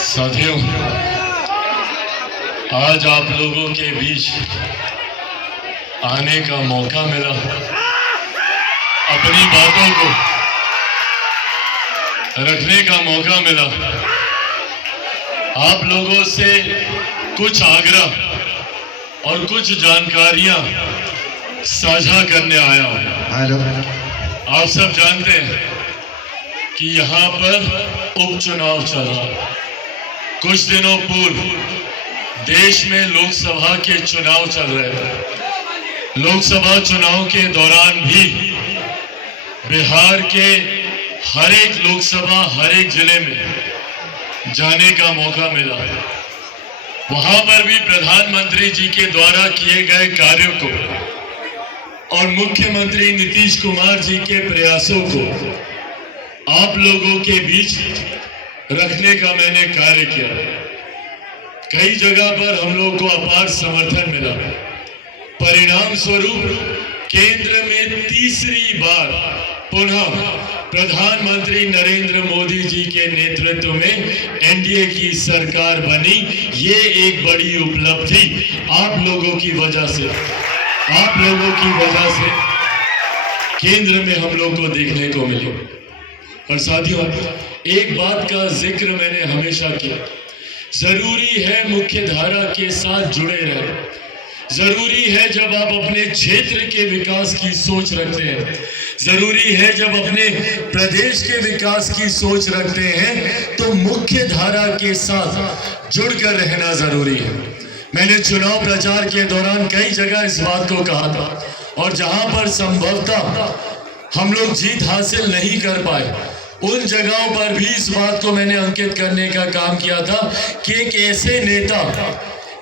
साथियों, आज आप लोगों के बीच आने का मौका मिला, अपनी बातों को रखने का मौका मिला। आप लोगों से कुछ आग्रह और कुछ जानकारियां साझा करने आया हूं। आप सब जानते हैं कि यहाँ पर उपचुनाव चल रहा है। कुछ दिनों पूर्व देश में लोकसभा के चुनाव चल रहे थे। लोकसभा चुनाव के दौरान भी बिहार के हर एक लोकसभा, हर एक जिले में जाने का मौका मिला। वहां पर भी प्रधानमंत्री जी के द्वारा किए गए कार्यों को और मुख्यमंत्री नीतीश कुमार जी के प्रयासों को आप लोगों के बीच रखने का मैंने कार्य किया। कई जगह पर हम लोग को अपार समर्थन मिला। परिणाम स्वरूप केंद्र में तीसरी बार पुनः प्रधानमंत्री नरेंद्र मोदी जी के नेतृत्व में एनडीए की सरकार बनी। ये एक बड़ी उपलब्धि आप लोगों की वजह से, आप लोगों की वजह से केंद्र में हम लोग को देखने को मिली। और साथियों, एक बात का जिक्र मैंने हमेशा किया, जरूरी है मुख्य धारा के साथ जुड़े रहना। जरूरी है जब आप अपने क्षेत्र के विकास की सोच रखते हैं, जरूरी है जब अपने प्रदेश के विकास की सोच रखते हैं तो मुख्य धारा के साथ जुड़कर रहना जरूरी है। मैंने चुनाव प्रचार के दौरान कई जगह इस बात को कहा था, और जहां पर संभवतः हम लोग जीत हासिल नहीं कर पाए, उन जगहों पर भी इस बात को मैंने अंकित करने का काम किया था कि एक ऐसे नेता,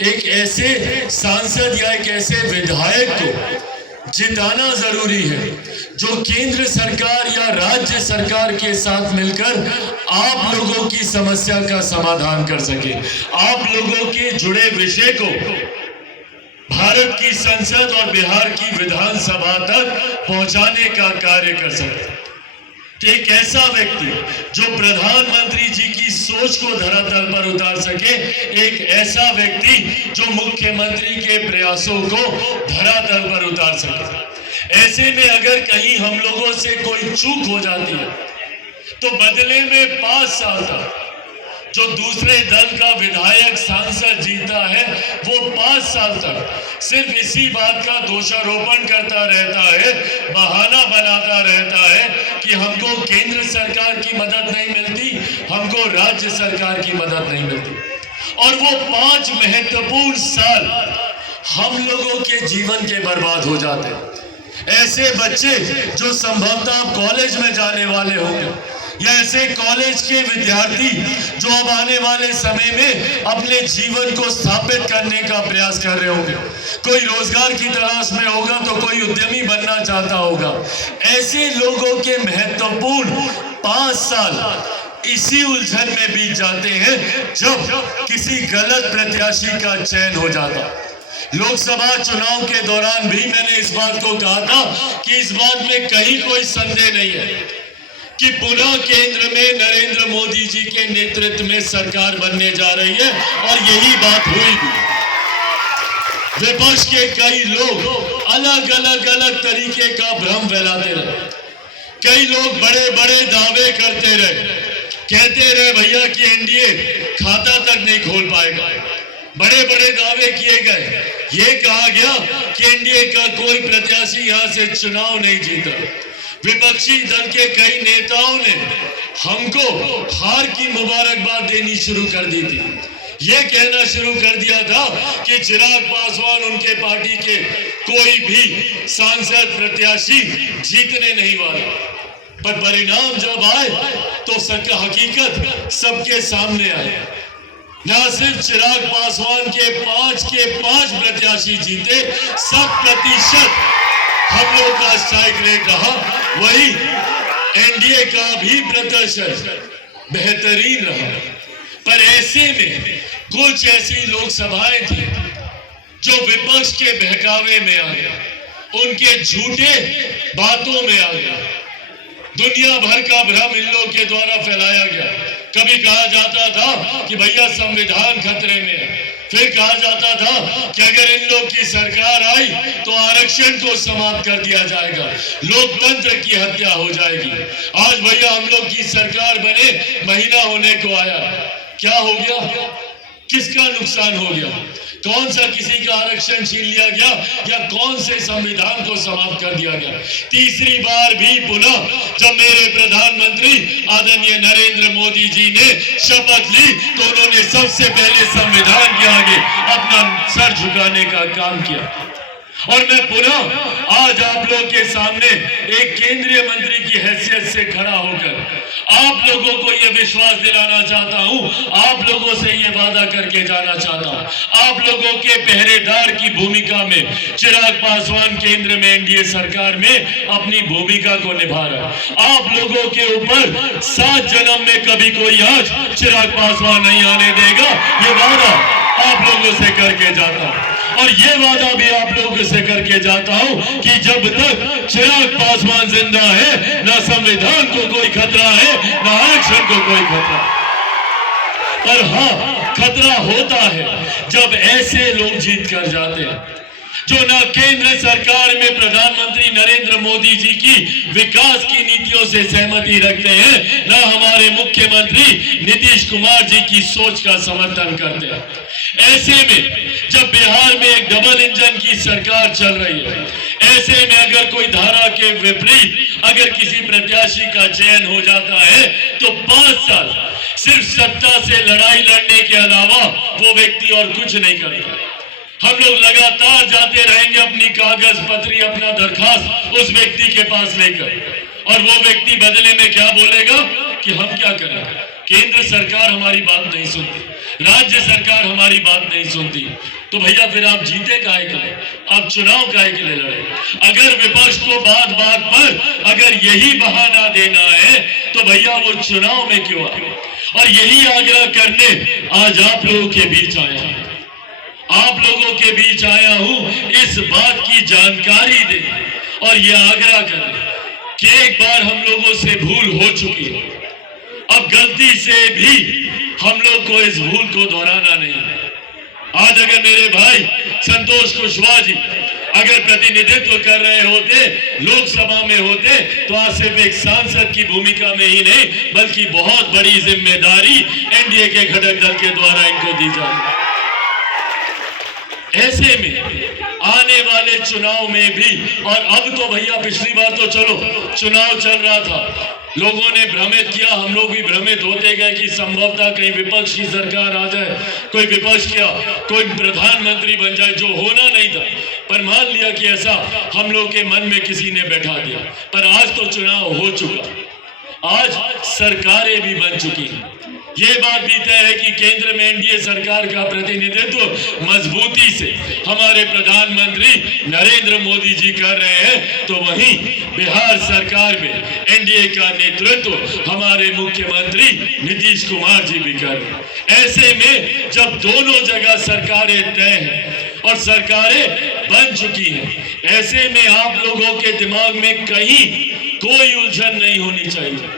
एक ऐसे सांसद या एक ऐसे विधायक को जिताना जरूरी है जो केंद्र सरकार या राज्य सरकार के साथ मिलकर आप लोगों की समस्या का समाधान कर सके, आप लोगों के जुड़े विषय को भारत की संसद और बिहार की विधानसभा तक पहुंचाने का कार्य कर सके। एक ऐसा व्यक्ति जो प्रधानमंत्री जी की सोच को धरातल पर उतार सके, एक ऐसा व्यक्ति जो मुख्यमंत्री के प्रयासों को धरातल पर उतार सके। ऐसे में अगर कहीं हम लोगों से कोई चूक हो जाती है तो बदले में 5 साल तक जो दूसरे दल का विधायक सांसद जीता है वो 5 साल तक सिर्फ इसी बात का दोषारोपण करता रहता है, बहाना बनाता रहता है कि हमको केंद्र सरकार की मदद नहीं मिलती, हमको राज्य सरकार की मदद नहीं मिलती। और वो 5 महत्वपूर्ण साल हम लोगों के जीवन के बर्बाद हो जाते हैं। ऐसे बच्चे जो संभवतः कॉलेज में जाने वाले होंगे, या ऐसे कॉलेज के विद्यार्थी जो अब आने वाले समय में अपने जीवन को स्थापित करने का प्रयास कर रहे होंगे, कोई रोजगार की तलाश में होगा तो कोई उद्यमी बनना चाहता होगा। ऐसे लोगों के महत्वपूर्ण 5 साल इसी उलझन में बीत जाते हैं जब किसी गलत प्रत्याशी का चयन हो जाता। लोकसभा चुनाव के दौरान भी मैंने इस बात को कहा था कि इस बात में कहीं कोई संदेह नहीं है कि पुनः केंद्र में नरेंद्र मोदी जी के नेतृत्व में सरकार बनने जा रही है, और यही बात हुई भी। विपक्ष के कई लोग अलग अलग तरीके का भ्रम फैलाते रहे। कई लोग बड़े बड़े दावे करते रहे, कहते रहे भैया कि एनडीए खाता तक नहीं खोल पाएगा। बड़े बड़े दावे किए गए, ये कहा गया कि एनडीए का कोई प्रत्याशी यहां से चुनाव नहीं जीता। विपक्षी दल के कई नेताओं ने हमको हार की मुबारकबाद देनी शुरू कर दी थी। ये कहना शुरू कर दिया था कि चिराग पासवान, उनके पार्टी के कोई भी सांसद प्रत्याशी जीतने नहीं वाला। पर परिणाम जब आए तो हकीकत सबके सामने आई। न सिर्फ चिराग पासवान के 5 प्रत्याशी जीते, 100% हम लोग का स्ट्राइक रेट रहा, वही एनडीए का भी प्रदर्शन बेहतरीन रहा। पर ऐसे में कुछ ऐसी लोकसभाएं थी जो विपक्ष के बहकावे में आ गया, उनके झूठे बातों में आ गया। दुनिया भर का भ्रम इन लोगों के द्वारा फैलाया गया। कभी कहा जाता था कि भैया संविधान खतरे में है, फिर कहा जाता था कि अगर इन लोग की सरकार आई तो आरक्षण को समाप्त कर दिया जाएगा, लोकतंत्र की हत्या हो जाएगी। आज भैया हम लोग की सरकार बने महीना होने को आया, क्या हो गया? किसका नुकसान हो गया? कौन सा किसी का आरक्षण छीन लिया गया या कौन से संविधान को समाप्त कर दिया गया? तीसरी बार भी पुनः जब मेरे प्रधानमंत्री आदरणीय नरेंद्र मोदी जी ने शपथ ली तो उन्होंने सबसे पहले संविधान के आगे अपना सर झुकाने का काम किया। और मैं पुनः आज आप लोग के सामने एक केंद्रीय मंत्री की हैसियत से खड़ा होकर आप लोगों को यह विश्वास दिलाना चाहता हूं, आप लोगों से यह वादा करके जाना चाहता हूं, आप लोगों के पहरेदार की भूमिका में चिराग पासवान केंद्र में एनडीए सरकार में अपनी भूमिका को निभा रहा है। आप लोगों के ऊपर 7 जन्म में कभी कोई आज चिराग पासवान नहीं आने देगा, ये वादा आप लोगों से करके जाता हूं। और ये वादा भी आप लोगों से करके जाता हूं कि जब तक चिराग पासवान जिंदा है, ना संविधान को कोई खतरा है, ना आरक्षण को कोई खतरा। पर हाँ, खतरा होता है जब ऐसे लोग जीत कर जाते हैं जो ना केंद्र सरकार में प्रधानमंत्री नरेंद्र मोदी जी की विकास की नीतियों से सहमति रखते हैं, ना हमारे मुख्यमंत्री नीतीश कुमार जी की सोच का समर्थन करते हैं। ऐसे में जब बिहार में एक डबल इंजन की सरकार चल रही है, ऐसे में अगर कोई धारा के विपरीत अगर किसी प्रत्याशी का चयन हो जाता है तो 5 साल सिर्फ सत्ता से लड़ाई लड़ने के अलावा वो व्यक्ति और कुछ नहीं करेगा। हम लोग लगातार जाते रहेंगे अपनी कागज पत्री, अपना दरखास्त उस व्यक्ति के पास लेकर, और वो व्यक्ति बदले में क्या बोलेगा कि हम क्या करें, केंद्र सरकार हमारी बात नहीं सुनती, राज्य सरकार हमारी बात नहीं सुनती। तो भैया फिर आप जीते काहे के लिए, आप चुनाव काहे के लिए लड़े? अगर विपक्ष को बात बात पर अगर यही बहाना देना है तो भैया वो चुनाव में क्यों आए? और यही आग्रह करने आज आप लोगों के बीच आया है, आप लोगों के बीच आया हूं इस बात की जानकारी दे और यह आग्रह करें कि एक बार हम लोगों से भूल हो चुकी है, अब गलती से भी हम लोग को इस भूल को दोहराना नहीं है। आज अगर मेरे भाई संतोष कुशवाहा जी अगर प्रतिनिधित्व कर रहे होते, लोकसभा में होते, तो आज सिर्फ एक सांसद की भूमिका में ही नहीं बल्कि बहुत बड़ी जिम्मेदारी एनडीए के घटक दल के द्वारा इनको दी जाए। ऐसे में आने वाले चुनाव में भी, और अब तो भैया पिछली बार तो चलो चुनाव चल रहा था, लोगों ने भ्रमित किया, हम लोग भी भ्रमित होते गए कि संभवतः कहीं विपक्ष की सरकार आ जाए, कोई विपक्ष क्या कोई प्रधानमंत्री बन जाए, जो होना नहीं था। पर मान लिया कि ऐसा हम लोग के मन में किसी ने बैठा दिया। पर आज तो चुनाव हो चुका, आज सरकारें भी बन चुकी हैं। ये बात भी तय है कि केंद्र में एनडीए सरकार का प्रतिनिधित्व मजबूती से हमारे प्रधानमंत्री नरेंद्र मोदी जी कर रहे हैं, तो वहीं बिहार सरकार में एनडीए का नेतृत्व हमारे मुख्यमंत्री नीतीश कुमार जी भी कर रहे हैं। ऐसे में जब दोनों जगह सरकारें तय हैं और सरकारें बन चुकी हैं, ऐसे में आप लोगों के दिमाग में कहीं कोई उलझन नहीं होनी चाहिए,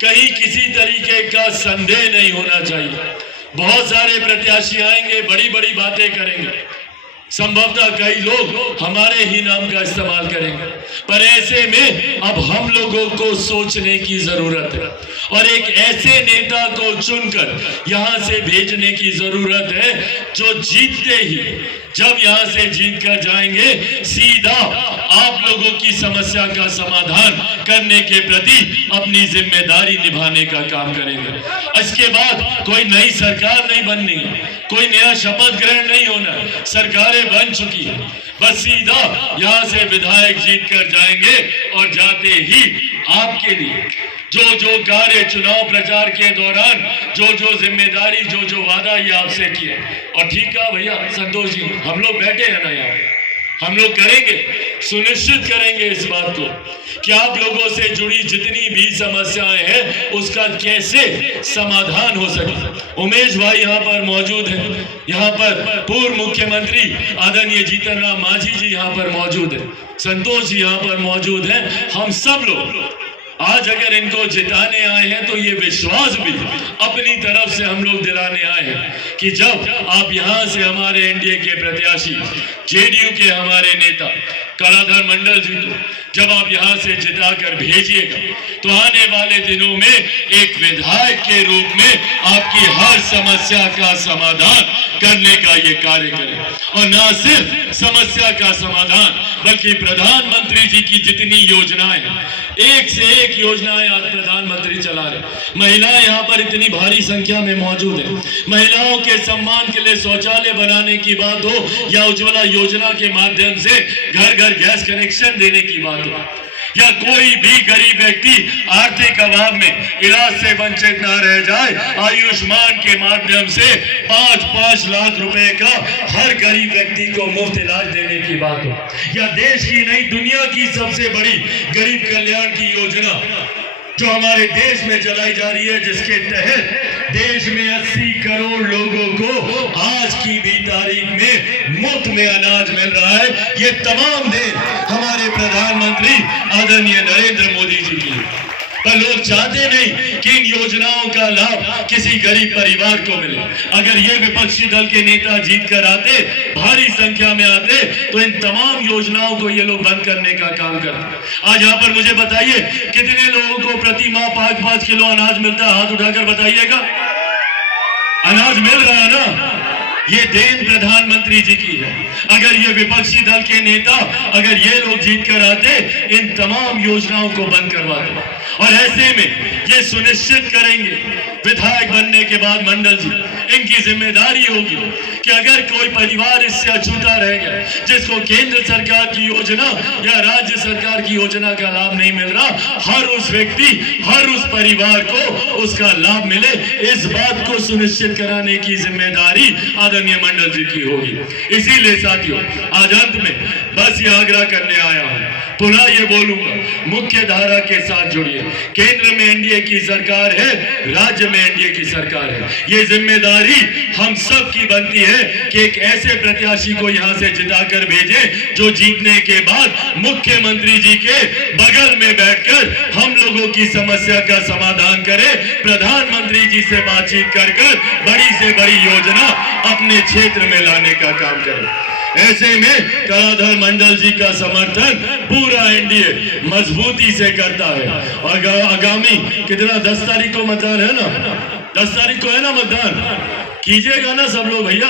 कहीं किसी तरीके का संदेह नहीं होना चाहिए। बहुत सारे प्रत्याशी आएंगे, बड़ी बड़ी बातें करेंगे, संभवतः कई लोग हमारे ही नाम का इस्तेमाल करेंगे, पर ऐसे में अब हम लोगों को सोचने की जरूरत है और एक ऐसे नेता को चुनकर यहां से भेजने की जरूरत है जो जीतते ही, जब यहां से जीत कर जाएंगे, सीधा आप लोगों की समस्या का समाधान करने के प्रति अपनी जिम्मेदारी निभाने का काम करेंगे। इसके बाद कोई नई सरकार नहीं बननी है, कोई नया शपथ ग्रहण नहीं होना, सरकारें बन चुकी है, बस सीधा यहां से विधायक जीत कर जाएंगे और जाते ही आपके लिए जो जो कार्य चुनाव प्रचार के दौरान जो जिम्मेदारी जो वादा ये आपसे किए, और ठीक है भैया संतोष जी, हम लोग बैठे हैं ना यहाँ, हम लोग करेंगे, सुनिश्चित करेंगे इस बात को कि आप लोगों से जुड़ी जितनी भी समस्याएं हैं उसका कैसे समाधान हो सके। उमेश भाई यहाँ पर मौजूद हैं, यहाँ पर पूर्व मुख्यमंत्री आदरणीय जीतन राम मांझी जी यहाँ पर मौजूद है, संतोष जी यहाँ पर मौजूद हैं। हम सब लोग आज अगर इनको जिताने आए हैं तो ये विश्वास भी अपनी तरफ से हम लोग दिलाने आए हैं कि जब आप यहां से हमारे एनडीए के प्रत्याशी, जेडीयू के हमारे नेता कलाधर मंडल जी को जब आप यहां से जिता कर भेजिएगा तो आने वाले दिनों में एक विधायक के रूप में आपकी हर समस्या का समाधान करने का ये कार्य करें। और न सिर्फ समस्या का समाधान बल्कि प्रधानमंत्री जी की जितनी योजनाएं, एक से एक योजनाएं आज प्रधानमंत्री चला रहे। महिलाएं यहाँ पर इतनी भारी संख्या में मौजूद है। महिलाओं के सम्मान के लिए शौचालय बनाने की बात हो या उज्ज्वला योजना के माध्यम से घर घर गैस कनेक्शन देने की बात हो, या कोई भी गरीब व्यक्ति आर्थिक अभाव में इलाज से वंचित ना रह जाए, आयुष्मान के माध्यम से 5-5 लाख रुपए का हर गरीब व्यक्ति को मुफ्त इलाज देने की बात हो, या देश की नहीं दुनिया की सबसे बड़ी गरीब कल्याण की योजना जो हमारे देश में चलाई जा रही है, जिसके तहत देश में 80 करोड़ लोगों को आज की भी तारीख में मुफ्त में अनाज मिल रहा है। ये तमाम देन हमारे प्रधानमंत्री आदरणीय नरेंद्र मोदी जी की। पर लोग चाहते नहीं कि इन योजनाओं का लाभ किसी गरीब परिवार को मिले। अगर ये विपक्षी दल के नेता जीत कर आते, भारी संख्या में आते, तो इन तमाम योजनाओं को ये लोग बंद करने का काम करते। आज यहाँ पर मुझे बताइए कितने लोगों को प्रति माह 5-5 किलो अनाज मिलता है? हाथ उठाकर बताइएगा। अनाज मिल रहा है ना? ये देन प्रधानमंत्री जी की है। अगर ये विपक्षी दल के नेता, अगर ये लोग जीत कर आते, इन तमाम योजनाओं को बंद करवाते। और ऐसे में ये सुनिश्चित करेंगे विधायक बनने के बाद मंडल जी, इनकी जिम्मेदारी होगी कि अगर कोई परिवार इससे अछूता रह गया, जिसको केंद्र सरकार की योजना या राज्य सरकार की योजना का लाभ नहीं मिल रहा, हर उस व्यक्ति, हर उस परिवार को उसका लाभ मिले, इस बात को सुनिश्चित कराने की जिम्मेदारी आदरणीय मंडल जी की होगी। इसीलिए साथियों, आज अंत में बस ये आग्रह करने आया हूं, पुनः ये बोलूंगा, मुख्य धारा के साथ जुड़िए। केंद्र में एनडीए की सरकार है, राज्य में एनडीए की सरकार है। ये जिम्मेदारी हम सब की बनती है कि एक ऐसे प्रत्याशी को यहां से जिताकर भेजें जो जीतने के बाद मुख्यमंत्री जी के बगल में बैठकर हम लोगों की समस्या का समाधान करे, प्रधानमंत्री जी से बातचीत कर बड़ी से बड़ी योजना अपने क्षेत्र में लाने का काम करे। ऐसे में कलाधर मंडल जी का समर्थन पूरा एनडीए मजबूती से करता है। और आगामी कितना 10 तारीख को मतदान है ना? 10 तारीख को है ना मतदान? कीजिएगा ना सब लोग भैया?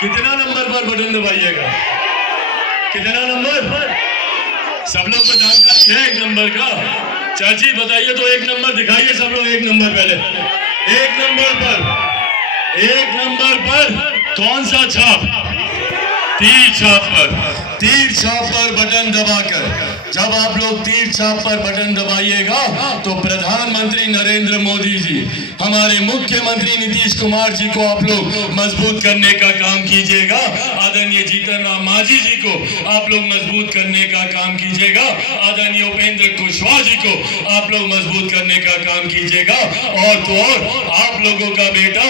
कितना नंबर पर बटन दबाइएगा? कितना नंबर? सब लोग को जानकारी है 1 नंबर का? चाची बताइए तो 1 नंबर दिखाइए सब लोग। 1 नंबर पहले 1 नंबर पर कौन सा छाप? तीर छाप पर बटन दबाकर जब आप लोग तीर छाप पर बटन दबाइएगा तो प्रधानमंत्री नरेंद्र मोदी जी, हमारे मुख्यमंत्री नीतीश कुमार जी को आप लोग मजबूत करने का काम कीजिएगा। आदरणीय जीतन राम मांझी जी को आप लोग मजबूत करने का काम कीजिएगा। आदरणीय उपेंद्र कुशवाहा जी को आप लोग मजबूत करने का काम कीजिएगा। और तो और आप लोगों का बेटा,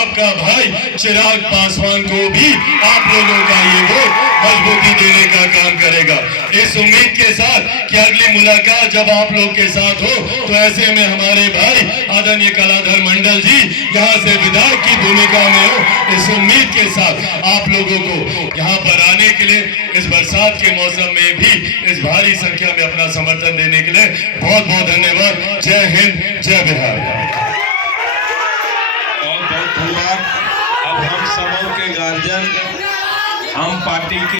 आपका भाई चिराग पासवान को भी आप लोगों का ये वोट मजबूती देने का काम करेगा। इस उम्मीद के साथ कि अगली मुलाकात जब आप लोग के साथ हो तो ऐसे में हमारे भाई आदरणीय कलाधर मंडल जी यहाँ से विधायक की भूमिका में हो, इस उम्मीद के साथ आप लोगों को यहाँ पर आने के लिए, इस बरसात के मौसम में भी इस भारी संख्या में अपना समर्थन देने के लिए बहुत बहुत धन्यवाद। जय हिंद, जय बिहार। बहुत बहुत धन्यवाद। अब हम समूह के गार्जियन, हम पार्टी के